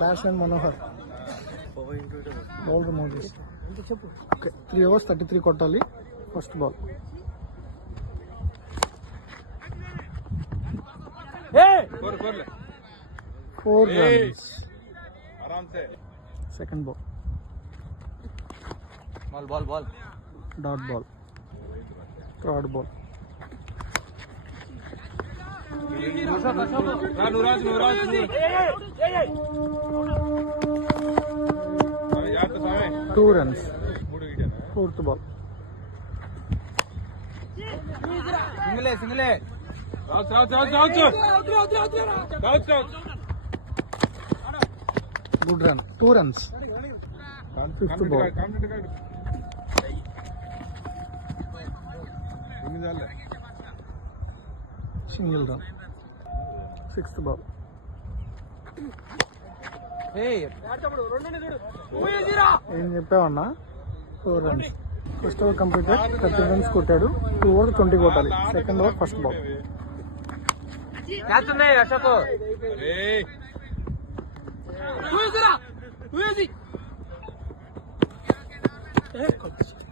Batsmen Manohar. Ball remove చేసి. Okay, 3 overs 33 కొట్టాలి. First ball. Four runs. Second ball. Ball. Dot ball. Third ball. Two runs. Fourth ball. Single. Out. Good run. 2 runs. Fifth ball. Single run. Sixth ball. ఏం చెప్పావన్నా? 4 runs. First over completed. 30 runs కొట్టాడు. 2 overs 20 కొట్టాలి. Second over first ball.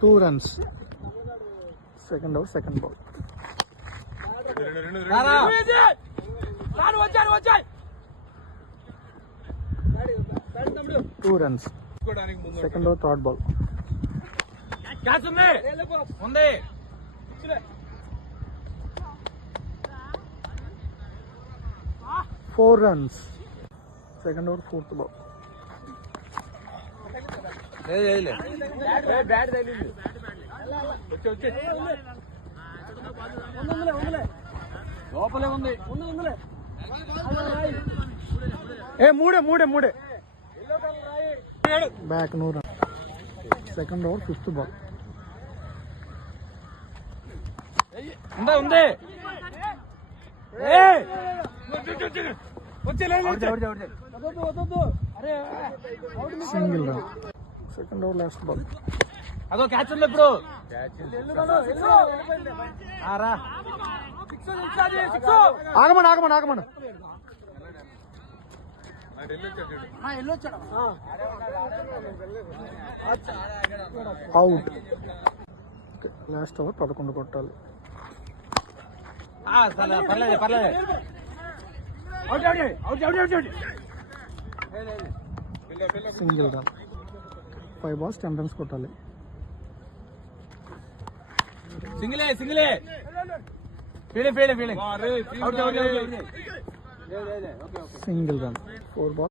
Two runs. Second over, second ball. Two runs. Second over, third ball. Four runs. Second over, fourth ball. లోపలే ఉంది. మూడే back. No run. Second over fifth ball. ఉంది. Single run. Second over last ball. అదో catch ఉంది ఇప్పుడు. ఆగమను. Out. Last over 11 కొట్టాలి. పర్లేదు. Single run. 5 balls 10 runs కొట్టాలి. సింగిలే. ఫీలింగ్. Single run. 4 balls